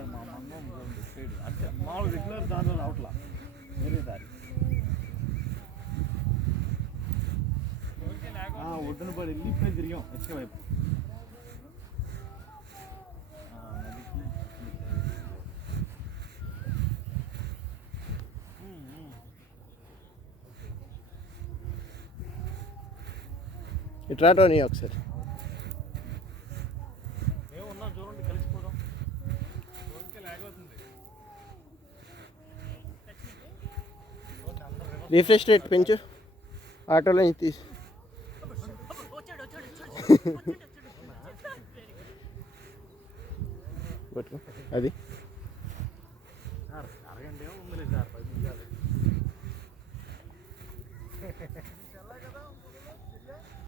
కాదు మా మంగం సైడ్. అంటే మామూలు రెగ్యులర్ దాంట్లో రావట్లా. వేరే దారి. ఒడ్డున పడి వెళ్ళి ఇప్పుడే తిరిగాం ఇసుక వైపు. ఆ, నదికి ఉమ్, ఒకసారి. రిఫ్రెష్ రేట్ పెంచు. ఆటోలో నుంచి తీసి. అది. సార్